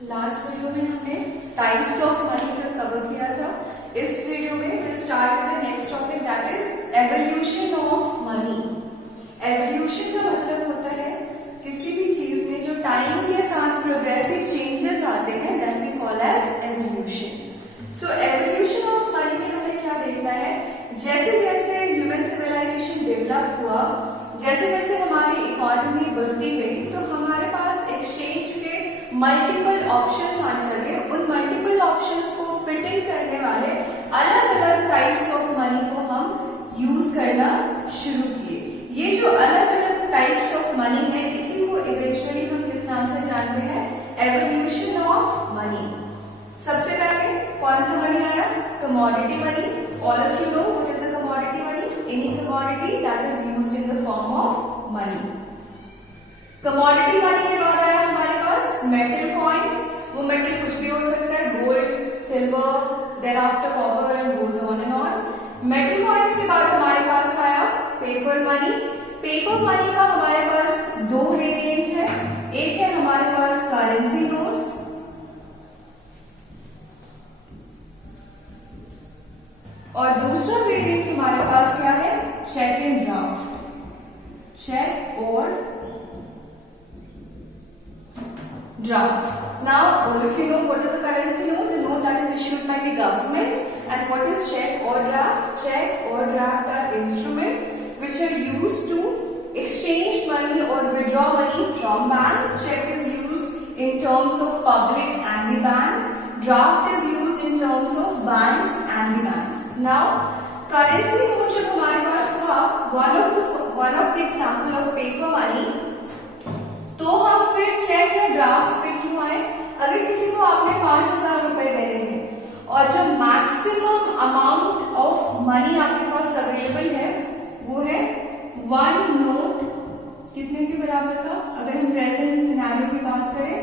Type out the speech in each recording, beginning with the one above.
Last video में हमने types of money तक कवर किया था। इस वीडियो में will start with the next topic that is evolution of money. Evolution का मतलब होता है किसी भी चीज में जो टाइम के साथ प्रोग्रेसिव चेंजेस आते हैं that we call as evolution. So evolution of money में हमें क्या देखना है, जैसे जैसे ह्यूमन सिविलाइजेशन डेवलप हुआ, जैसे जैसे हमारी इकोनॉमी बढ़ती गई तो हमारे पास एक्सचेंज के मल्टीपल ऑप्शंस आने लगे। उन मल्टीपल ऑप्शंस को फिट इन करने वाले अलग अलग टाइप्स ऑफ मनी को हम यूज करना शुरू किए। ये जो अलग अलग टाइप्स ऑफ मनी है इसी को इवेंचुअली हम किस नाम से जानते हैं, एवोल्यूशन ऑफ मनी। सबसे पहले कौन सा मनी आया, commodity money. All of you know what is a commodity money, any commodity that is used in the form of money. Commodity money के बाद आया हमारे पास मेटल कॉइन्स। वो मेटल कुछ भी हो सकता है, gold, silver, then after copper and goes on and on. Metal coins के बाद हमारे पास आया पेपर मनी। पेपर मनी का हमारे पास दो वेरिएंट है, एक है हमारे पास करेंसी नोट्स और दूसरा वेरिएंट हमारे पास क्या है, चेक एंड ड्राफ्ट। चेक और draft. Now all of you know what is a currency note, the note that is issued by the government, and what is check or draft. Check or draft are instrument which are used to exchange money or withdraw money from bank. Check is used in terms of public and the bank. Draft is used in terms of banks and the banks. Now currency note जब हमारे पास था, one of the example of paper money, तो हम फिर check या draft पे क्यों आए। अगर किसी को आपने 5,000 रुपए देने हैं और जो मैक्सिमम अमाउंट ऑफ मनी आपके पास अवेलेबल है वो है 1 नोट कितने के बराबर का, अगर हम प्रेजेंट सिनेरियो की बात करें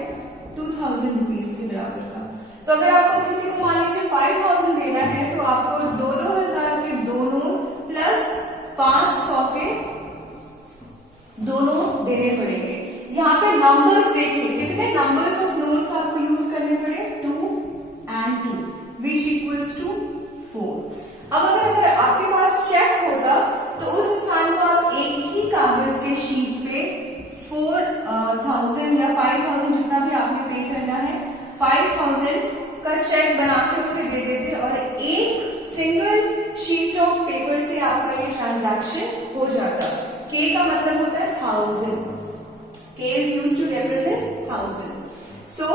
2000 रुपीज के बराबर का। तो अगर आपको किसी को मान लीजिए 5000 देना है तो आपको 2,000 के दो नोट प्लस 500 के दो नोट देने पड़ेंगे। यहाँ पे नंबर्स देखिए, कितने नंबर्स ऑफ नोट्स आपको यूज करने पड़े, 2 and 2 which equals to 4। अब अगर आपके पास चेक होगा तो उस इंसान को आप एक ही कागज के शीट पे 4,000 या 5,000 जितना भी आपने पे करना है 5,000 का चेक बना के उसे दे देते और एक सिंगल शीट ऑफ पेपर से आपका ये ट्रांजैक्शन हो जाता। के का मतलब होता है 1000। K is used to represent 1000. So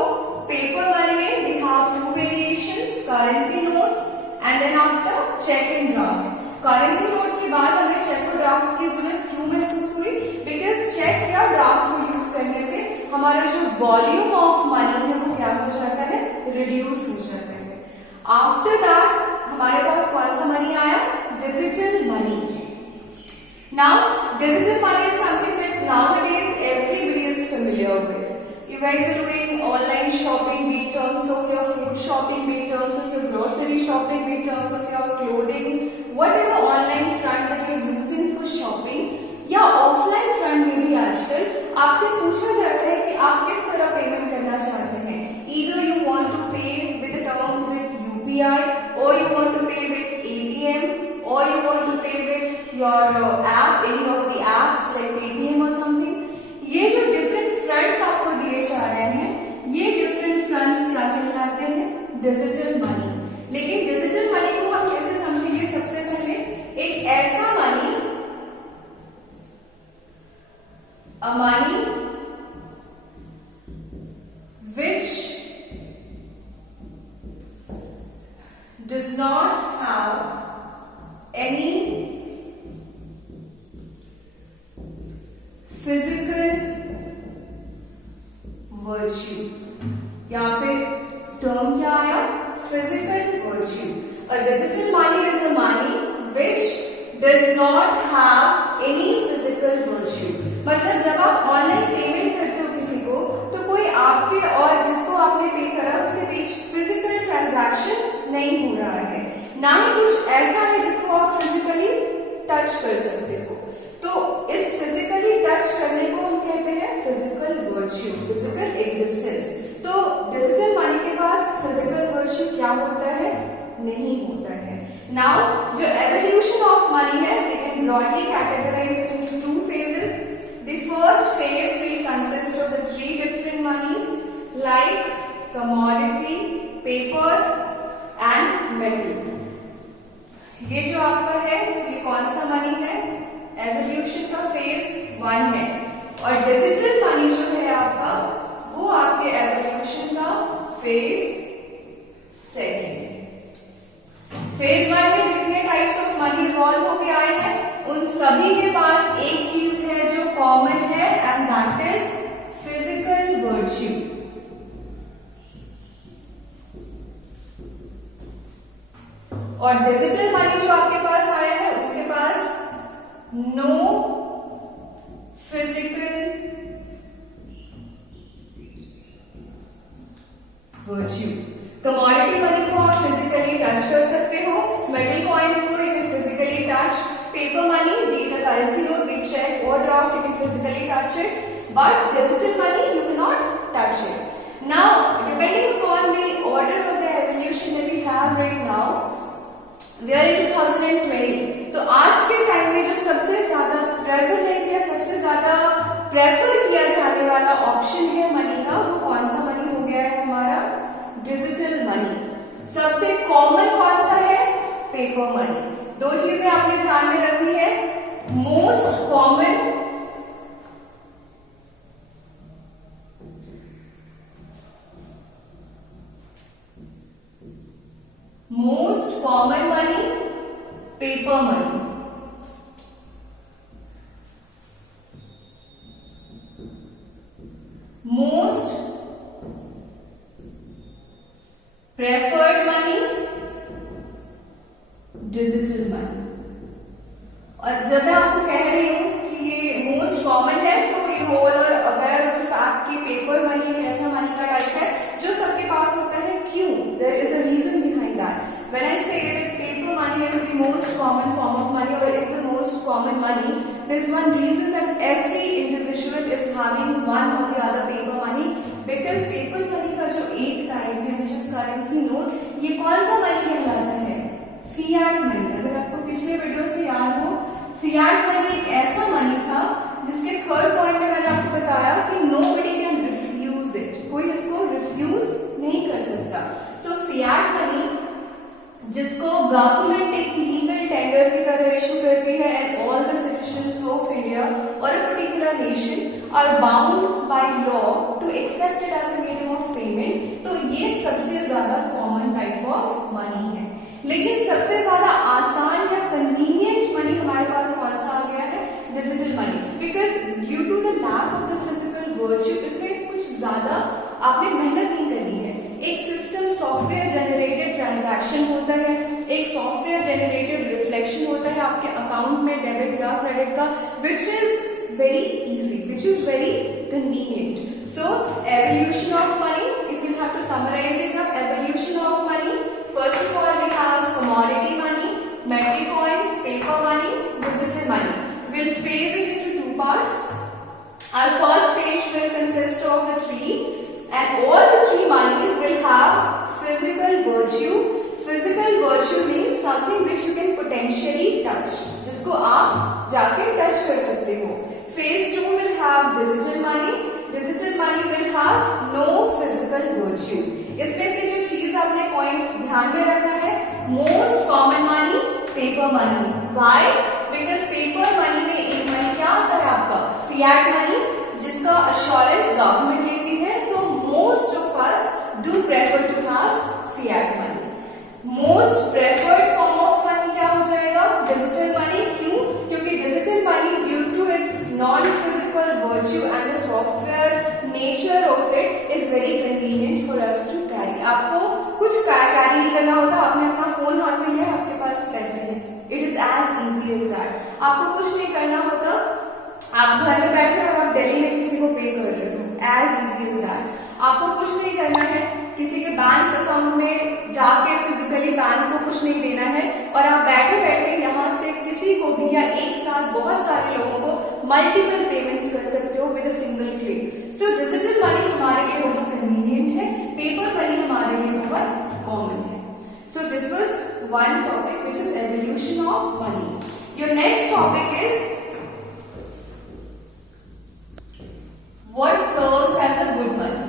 paper money में we have two variations, currency notes and then after check and drafts. Currency note के बाद हमें check और draft की जरूरत क्यों महसूस हुई, because check या draft को यूज करने से हमारा जो वॉल्यूम ऑफ मनी है वो क्या हो जाता है, रिड्यूस हो जाता है। आफ्टर दैट हमारे पास कौन सा मनी आया, digital money. Now digital money is something that nowadays everybody is familiar with. You guys are doing online shopping, be in terms of your food shopping, be in terms of your grocery shopping, be in terms of your clothing, whatever online front that you're using for shopping या offline front में भी आजकल आपसे पूछा जाता है कि आप किस तरह पेमेंट करना चाहते हैं। Either you want to pay with a term with UPI or you want to pay with ATM or you want to pay with your app, any of the apps like Paytm or something। ये जो different fronts आपको दिए जा रहे हैं ये different fronts क्या कहलाते हैं, डिजिटल मनी। लेकिन डिजिटल मनी को हम कैसे समझेंगे, सबसे पहले एक ऐसा money, a money which does not have any physical virtue। यहाँ पे टर्म क्या आया, physical virtue। A digital money is a money which does not have any physical virtue। मतलब जब आप ऑनलाइन पेमेंट करते हो किसी को तो कोई आपके और जिसको आपने पे करा उसके बीच फिजिकल ट्रांजैक्शन नहीं हो रहा है, ना ही कुछ ऐसा है जिसको आप फिजिकली टच कर सकते हो। तो इस फिजिकली टच करने को हम कहते हैं फिजिकल वर्च्यू, फिजिकल एग्जिस्टेंस। तो डिजिटल होता है, नहीं होता है। नाउ जो एवोल्यूशन ऑफ मनी है, we can broadly categorise it into two phases. The first phase will consist of the three different moneys like commodity, paper and metal. ये जो आपका है ये कौन सा मनी है? एवोल्यूशन का फेज 1 है। और डिजिटल मनी जो है आपका वो आपके एवोल्यूशन का फेज 2। फेज 1 में जितने टाइप्स ऑफ मनी इवॉल्व होके आए हैं उन सभी के पास एक चीज है जो कॉमन है, and that is physical virtue. और डिजिटल मनी जो आपके पास आया है उसके पास no physical virtue. Commodity money को आप फिजिकली टच कर सकते हो, मेटल कॉइन्स को you can physically touch, paper money be it a currency note, be it cheque और draft, you can physically touch it, but digital money you can not touch it. Now depending upon the order of the evolution that we have right now, we are in 2020। तो आज के time में जो सबसे ज्यादा prevalent या सबसे ज्यादा प्रेफर किया जाने वाला ऑप्शन है मनी का, वो कौन सा मनी हो गया है हमारा? Digital money. सबसे कॉमन कौन सा है? Paper money. दो चीजें आपने ध्यान में रखनी है, most common money, paper money. Most preferred money, digital money. और जब मैं आपको कह रही हूं कि ये मोस्ट कॉमन है तो you all are aware of the fact कि पेपर मनी एक ऐसा मनी का टाइप है जो सबके पास होता है। क्यों? There is a reason behind that. When I say that paper money is the most common form of money or is the most common money, there is one reason that every individual is having one or the other paper money, because paper money का जो एक type है which is currency note, ये कौन सा money कहलाता है? Fiat money. अगर आपको पिछले वीडियो से याद हो, फिएट मनी एक ऐसा मनी था जिसके थर्ड पॉइंट में मैंने आपको बताया कि nobody can refuse it, कोई इसको रिफ्यूज नहीं कर सकता। सो फिएट मनी जिसको गवर्नमेंट एक लीगल टेंडर की तरह इशू करती है, and all the citizens of India और a particular nation are bound by law to accept it as a medium of payment. तो ये सबसे ज्यादा कॉमन टाइप ऑफ मनी है। लेकिन सबसे ज्यादा आसान या कन्वीनियंट मनी हमारे पास कौन सा आ गया है? Digital money. Because due to the lack of the physical virtue, इसमें कुछ ज्यादा आपने मेहनत नहीं करनी है। एक सिस्टम सॉफ्टवेयर जनरेटेड ट्रांजैक्शन होता है, एक सॉफ्टवेयर जनरेटेड रिफ्लेक्शन होता है आपके अकाउंट में डेबिट या क्रेडिट का, which is very easy, which is very convenient. So evolution of money, if you have to summarize it up, evolution of money, first of all we have commodity money, metal coins, paper money, digital money. We'll phase it into two parts. Our first phase will consist of the three, and all the three monies will have physical virtue. Physical virtue means something which you can potentially touch, जिसको आप जाके touch कर सकते हो। Phase 2 will have digital money. Digital money will have no physical virtue. इसमें से जो चीज आपने पॉइंट ध्यान में रखना है, most common money, paper money. Why? Because paper money में एक मनी क्या आता है आपका? फिएट मनी, जिसका अश्योरेंस गवर्नमेंट लेती है। So most of us do prefer to have fiat money. Most preferred form of money क्या हो जाएगा? Digital money. क्यों? क्योंकि digital money due to its non physical virtue and the software nature of it is very convenient for us to carry. आपको कुछ carry नहीं करना होता, आपने अपना फोन हाथ में लिया, आपके पास पैसे हैं, it is as easy as that. आपको कुछ नहीं करना होता, आप घर में बैठे और आप दिल्ली में किसी को पे कर रहे हो, एज इजी एज दैट। आपको कुछ नहीं करना है, किसी के बैंक अकाउंट में जाके फिजिकली बैंक को कुछ नहीं देना है, और आप बैठे बैठे यहाँ से किसी को भी या एक साथ बहुत सारे लोगों को मल्टीपल पेमेंट्स कर सकते हो with a single click. So digital money हमारे लिए बहुत कन्वीनियंट है, पेपर मनी हमारे लिए बहुत कॉमन है। one topic which is evolution of money. Your next topic is what serves as a good money.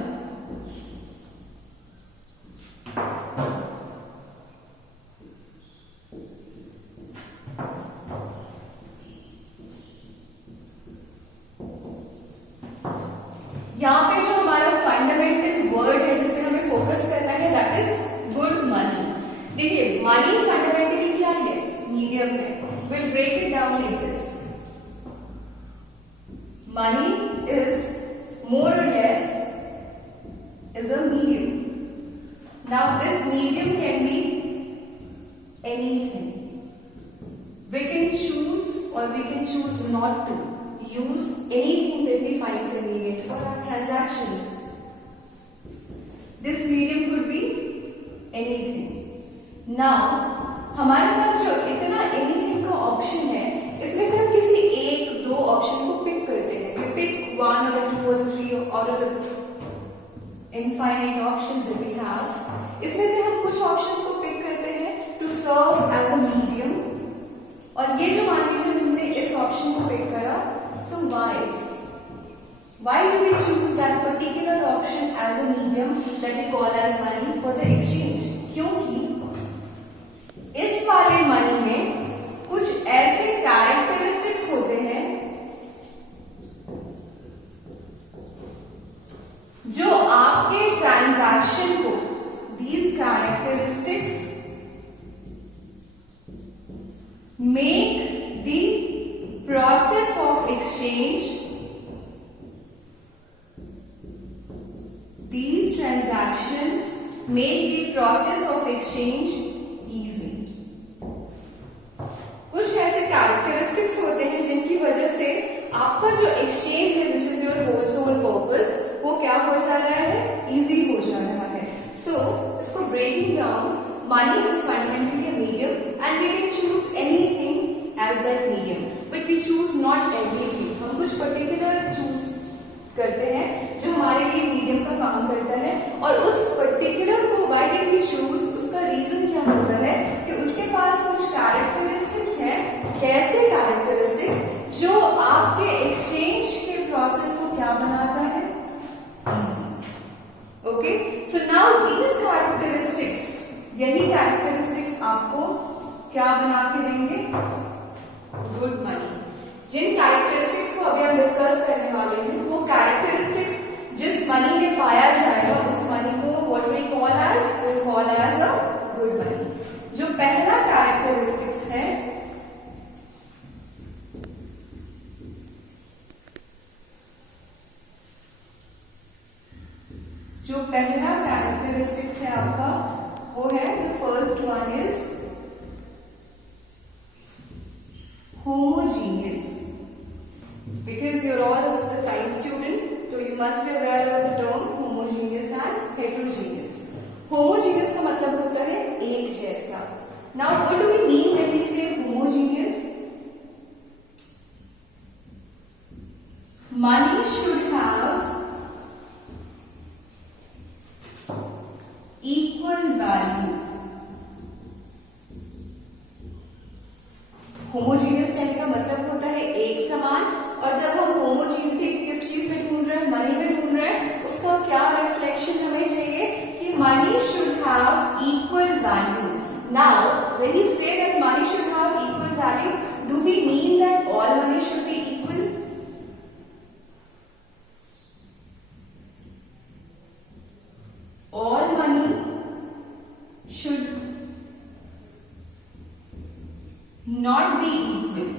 यहाँ पे जो हमारा फंडामेंटल वर्ड है जिसपे हमें फोकस करना है दैट इज गुड मनी. देखिए मनी फंडामेंटली क्या है? मीडियम है. Will break it down like this. Money is more or less is a medium. Now this medium can be anything. We can choose or we can choose not to use anything that we find convenient for our transactions. This medium could be anything. Now हमारे पास जो इतना anything का option है इसमें से हम किसी एक दो ऑप्शन को पिक करते हैं. We pick one or the two or the three out of the infinite options that we have. इसमें से हम कुछ ऑप्शंस को पिक करते हैं to serve as a medium. और ये जो मान लीजिए हमने इस ऑप्शन को पिक करा, so why do we choose that particular option as a medium that we call as money for the exchange? क्योंकि इस वाले मनी में कुछ ऐसे कैरेक्टरिस्टिक्स होते हैं जो आपके ट्रांजैक्शन को, these characteristics make the process of exchange, these transactions make the process of exchange easy. कुछ ऐसे कैरेक्टरिस्टिक्स होते हैं जिनकी वजह से आपका जो एक्सचेंज है which is your whole sole purpose वो क्या हो जा रहा है? इजी हो जा रहा है. सो इसको breaking down, money is fundamentally a medium and we can choose anything as that medium but we choose not everything. हम कुछ पर्टिकुलर चूज करते हैं जो हमारे लिए मीडियम का काम करता है और उस पर्टिकुलर को व्हाई डिड वी चूज, उसका रीजन क्या होता है कि उसके पास कुछ कैरेक्टरिस्टिक्स हैं. कैसे कैरेक्टरिस्टिक्स? जो आपके एक्सचेंज के प्रोसेस को क्या बनाता है? Easy. Okay, so now these characteristics, यही कैरेक्टरिस्टिक्स आपको क्या बना के देंगे? Good money. जिन कैरेक्टरिस्टिक्स को अभी हम डिस्कस करने वाले हैं वो कैरेक्टरिस्टिक्स जिस मनी में पाया जाएगा उस मनी को what we call as a good money. जो पहला कैरेक्टरिस्टिक्स है आपका वो है the first one is homogeneous. Because you're all a science student, so you must be aware of the term homogeneous and heterogeneous. Homogeneous का मतलब होता है एक जैसा. Now what do we mean when we say homogeneous? Money should have equal value. Homogeneous कहने का मतलब होता है एक समान. और जब हम होमोजीनिटी किस चीज में ढूंढ रहे हैं? मनी में ढूंढ रहे हैं. उसका क्या रिफ्लेक्शन हमें चाहिए कि money should have equal value. Now when we say that money should have equal value, do we mean that all money should be equal? All money should not be equal,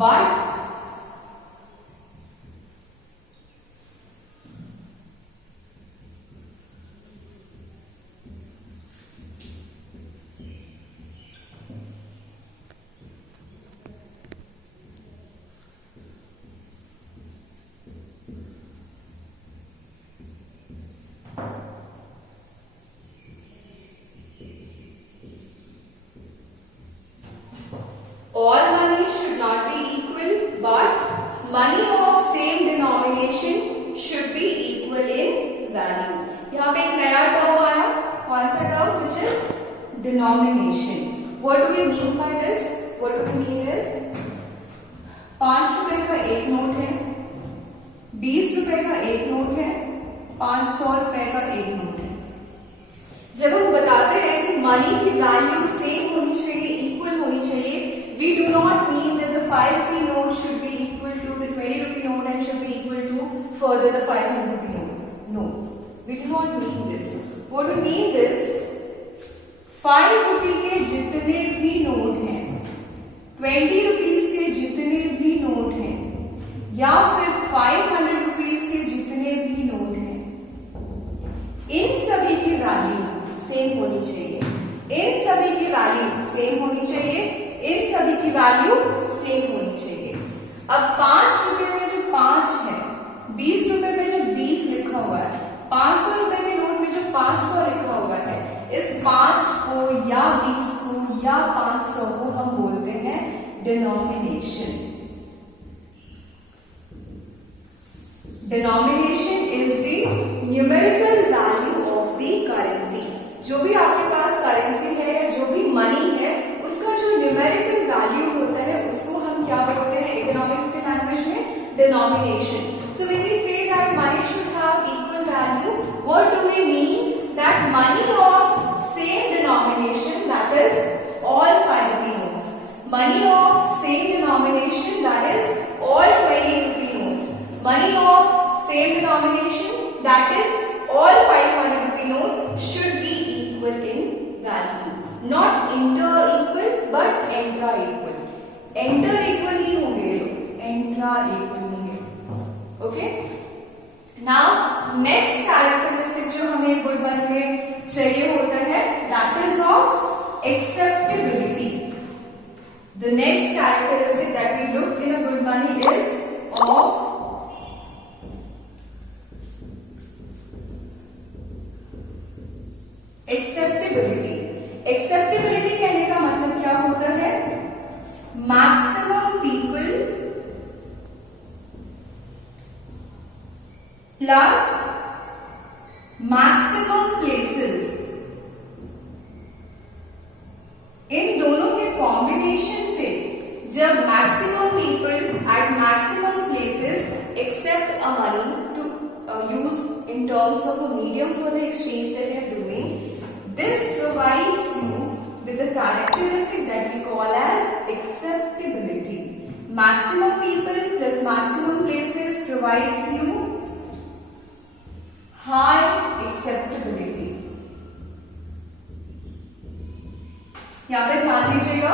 but all money should not be equal, but money of same denomination should be equal in value. यहाँ पे एक नया term आया, कौन सा term? which is denomination. What do we mean by this? What do we mean is 5 रुपए का एक नोट है, 20 रुपए का एक नोट है, 500 रुपए का एक नोट है। जब हम बताते हैं कि मनी की वैल्यू सेम होनी चाहिए, इक्वल होनी चाहिए, we do not mean that the 5 rupee note should be equal to the 20 rupee note and should be equal to further the 500 rupee note. No, we do not mean this. What we mean is 5 rupee के जितने भी note हैं, 20 rupees के जितने भी note हैं, या फिर 500 rupees के जितने भी नोट हैं, इन सभी की वैल्यू सेम होनी चाहिए, इन सभी की वैल्यू सेम होनी चाहिए, इन सभी की वैल्यू सेम होनी चाहिए। अब 5 रुपए में जो 5 है, 20 रुपए में जो 20 लिखा हुआ है, 500 रुपए के नोट में जो 500 लिखा हुआ है, इस 5 को या 20 को या 500 को हम बोलते हैं denomination. Denomination is the numerical value of the currency. जो भी आपके पास करेंसी है या जो भी मनी है, उसका जो न्यूमेरिकल वैल्यू होता है उसको हम क्या बोलते हैं इकोनॉमिक्स के लैंग्वेज में? Denomination. So when we say that money should have equal value, what do we mean? That money of same denomination, that is all 5 rupee notes, money of same denomination, that is all 20 rupee notes, money of same denomination, that is all 500 rupee note should be equal in value, not inter equal but intra equal. Enter equal ही होंगे, intra equal होंगे. Okay? Now next characteristic जो हमें good money में चाहिए होता है, that is of acceptability. The next characteristic that we look in a good money is of acceptability. Acceptability कहने का मतलब क्या होता है? Maximum people plus maximum places, इन दोनों के कॉम्बिनेशन से जब maximum people at maximum places accept a money to use in terms of a medium for the exchange that they are doing, this provides you with the characteristic that we call as acceptability. Maximum people plus maximum places provides you high acceptability. यहाँ पे ध्यान दीजिएगा,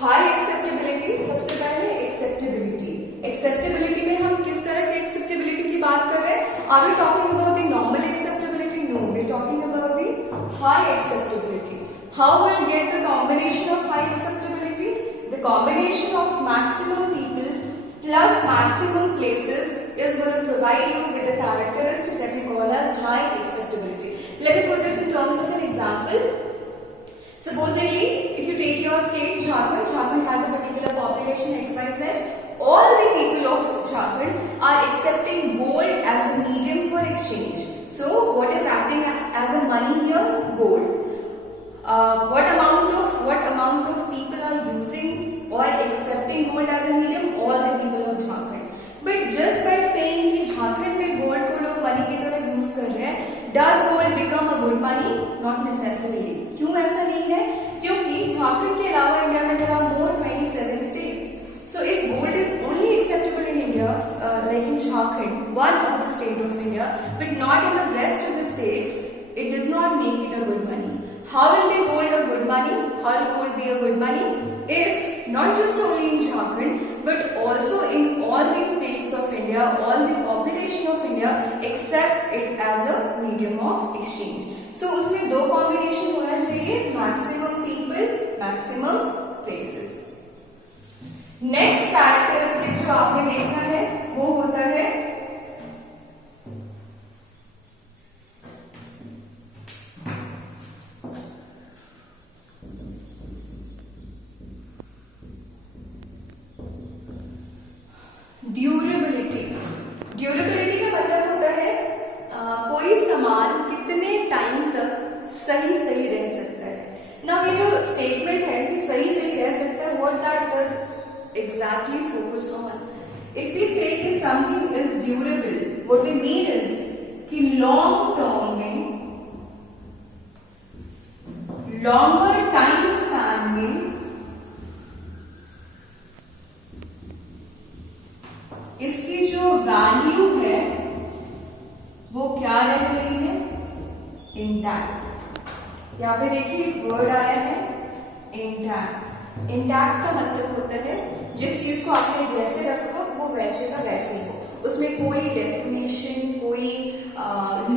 high acceptability, सबसे पहले acceptability. Acceptability में हम किस तरह की एक्सेप्टेबिलिटी की बात कर रहे हैं? Are we talking about the normal acceptability? No, we talking about the high acceptability. How will get the combination of high acceptability? The combination of maximum people plus maximum places is going to provide you with the characteristic that we call as high acceptability. Let me put this in terms of an example. Supposedly, if you take your state Jharkhand, Jharkhand has a particular population XYZ. All the people of Jharkhand are accepting gold as a medium for exchange. So, what is acting as a money here? Gold. What amount of people are using or accepting gold as a medium? All the people of Jharkhand. But just by saying कि झारखंड में gold को लोग money की तरह use कर रहे हैं, does gold become a good money? Not necessarily. क्यों ऐसा नहीं है? क्योंकि झारखंड के अलावा इंडिया में there are more 27 states. So if gold is only acceptable in India, like in Jharkhand, one of the state of India, but not in the rest of the states, it does not make it a good money. How will be gold a good money? How will gold be a good money? If not just only in Jharkhand, but also in all the states of India, all the population of India accept it as a medium of exchange. So उसमें दो combination होना चाहिए, maximum people, maximum places. Next characteristic जो आपने देखा है वो होता है ड्यूरेबिलिटी। ड्यूरेबिलिटी का मतलब होता है कोई सामान कितने टाइम तक सही रह सकता है। नाउ वी स्टेटमेंट है कि सही सही रह सकता है, what that does exactly focus on. If we say कि something is durable, what we mean is कि लॉन्ग टर्म में, लॉन्गर टाइम स्पैन में इसकी जो वैल्यू है वो क्या रह रही है, इंटैक्ट। यहां पे देखिए वर्ड आया है इंटैक्ट। इंटैक्ट का मतलब होता है जिस चीज को आपने जैसे रखा वो वैसे का वैसे ही हो, उसमें कोई डेफिनेशन, कोई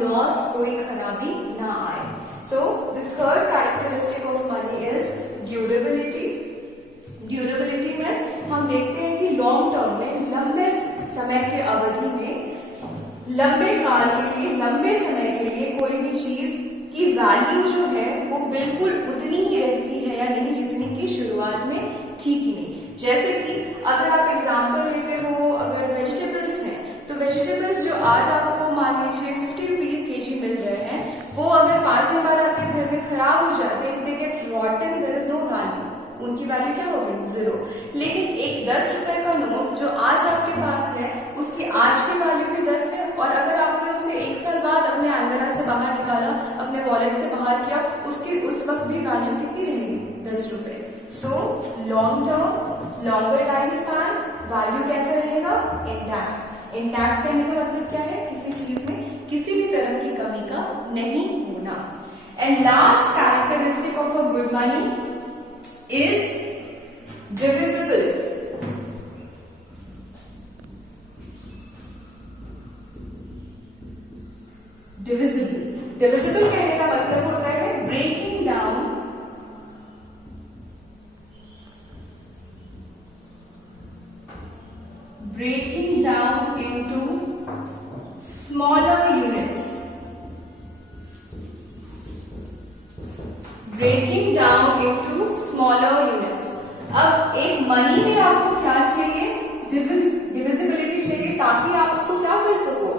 लॉस, कोई खराबी ना आए। So the third characteristic of money is durability. Durability में हम देखते हैं कि लॉन्ग टर्म में, लंबे समय के अवधि में, लंबे काल के लिए, लंबे समय के लिए कोई भी चीज की वैल्यू जो है वो बिल्कुल उतनी ही रहती है या नहीं जितनी की शुरुआत में थी कि नहीं। जैसे कि अगर आप एग्जांपल लेते हो, अगर वेजिटेबल्स हैं तो वेजिटेबल्स जो आज आपको मान लीजिए 50 रुपीज केजी मिल रहे हैं, वो अगर 5 दिन बाद आपके घर में खराब हो जाते हैं, they get rotten, there is no value, उनकी वैल्यू क्या होगी, 0। लेकिन एक 10 रुपए का नोट जो आज आपके पास है उसकी आज की वैल्यू भी 10 है, और अगर आपने उसे 1 साल बाद अपने अलमीरा से बाहर निकाला, अपने वॉलेट से बाहर किया, उसकी उस वक्त भी वैल्यू कितनी रहेगी, 10 रुपए। So long term, longer time span, value कैसा रहेगा, इंटैक्ट। इंटैक्ट कहने का मतलब क्या है, किसी चीज में किसी भी तरह की कमी का नहीं होना। And last characteristic of a good money is divisible। Divisible कहने का मतलब होता है breaking down, into smaller units. Breaking down into smaller units. अब एक मनी में आपको क्या चाहिए, डिविजिबिलिटी चाहिए, ताकि आप उसको क्या कर सको,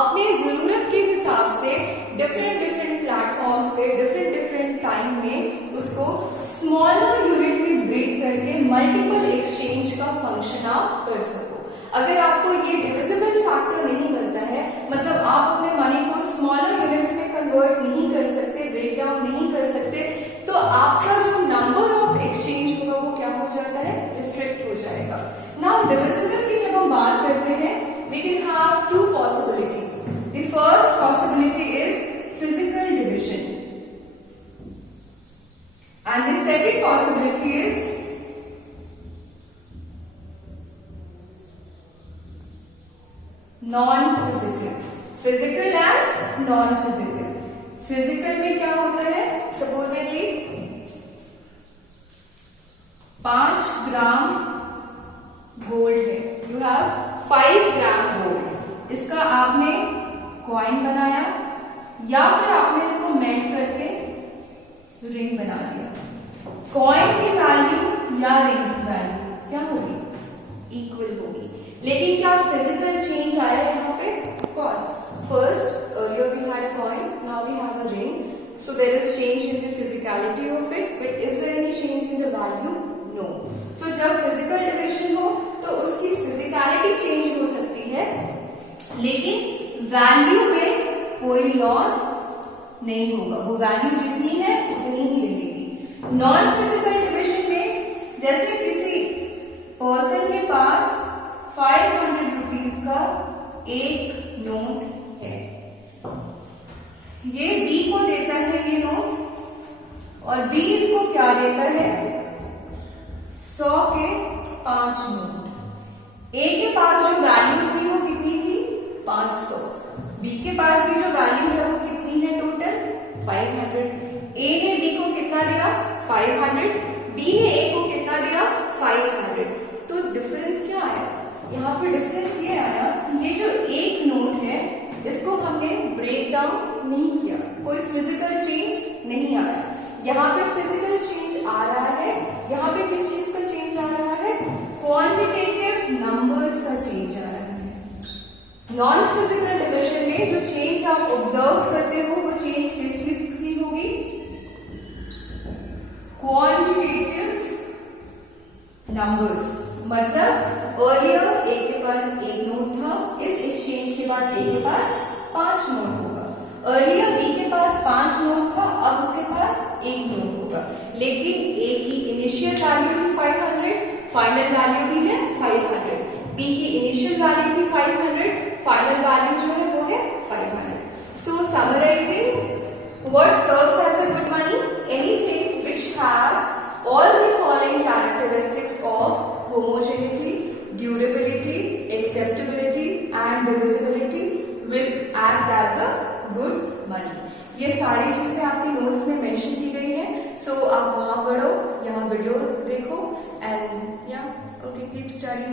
अपने जरूरत के हिसाब से डिफरेंट प्लेटफॉर्म्स पे, डिफरेंट टाइम में उसको स्मॉलर यूनिट में ब्रेक करके मल्टीपल एक्सचेंज का फंक्शन आप कर सको। अगर आपको ये डिविजिबल फैक्टर नहीं मिलता है, मतलब आप अपने मनी को स्मॉलर यूनिट्स में कन्वर्ट नहीं कर सकते, ब्रेक डाउन नहीं कर सकते, तो आपका जो नंबर ऑफ एक्सचेंज होगा वो क्या हो जाता है, रिस्ट्रिक्ट हो जाएगा। नाउ डिविजिबल की जब हम बात करते हैं, we can have two possibilities. The first possibility is physical division, and the second possibility is non-physical. Physical and non-physical. Physical में क्या होता है, सपोजेटली 5 ग्राम गोल्ड है, यू हैव 5 ग्राम गोल्ड, इसका आपने कॉइन बनाया या फिर आपने इसको मेल्ट करके रिंग बना दिया। कॉइन की वैल्यू या रिंग की वैल्यू क्या होगी, इक्वल होगी। लेकिन क्या फिजिकल चेंज आया यहाँ पे, of course. First, earlier we had a coin, now we have a ring. So there is change in the physicality of it, but is there any change in the value? No. So जब physical division हो तो उसकी physicality change हो सकती है, लेकिन value में कोई loss नहीं होगा, वो value जितनी है उतनी ही रहेगी। Non-physical division में जैसे किसी person के पास 500 रुपीज का एक नोट है, ये बी को देता है ये नोट, और बी इसको क्या देता है, 100 के 5 नोट। ए के पास जो वैल्यू थी वो कितनी थी, 500। बी के पास भी जो वैल्यू है वो कितनी है, टोटल 500। ए ने बी को कितना दिया, 500, बी ने ए को कितना दिया, 500। तो डिफरेंस क्या आया यहाँ पे, डिफरेंस ये आया कि ये जो एक नोट है इसको हमने ब्रेक डाउन नहीं किया, कोई फिजिकल चेंज नहीं आया। यहाँ पे फिजिकल चेंज आ रहा है, यहाँ पे किस चीज का चेंज आ रहा है, क्वांटिटेटिव नंबर्स का चेंज आ रहा है। नॉन फिजिकल डिविजन में जो चेंज आप ऑब्जर्व करते हो वो चेंज किस चीज की होगी, क्वांटिटेटिव नंबर्स, मतलब अर्लियर ए के पास एक नोट था, इस एक्सचेंज के बाद ए के पास 5 नोट होगा। अर्लियर बी के पास 5 नोट था, अब उसके पास 1 नोट होगा, लेकिन ए की इनिशियल वैल्यू थी 500, फाइनल वैल्यू भी है 500। बी की इनिशियल वैल्यू थी 500, फाइनल वैल्यू जो है वो है 500। सो summarising, what serves as a good money? Anything which has all the following characteristics of homogeneity, durability, acceptability and divisibility will act as a good money. ये सारी चीजें आपकी नोट्स में मेंशन की गई है, सो आप वहां पढ़ो, यहाँ वीडियो देखो, एंड या ओके कीप स्टडी।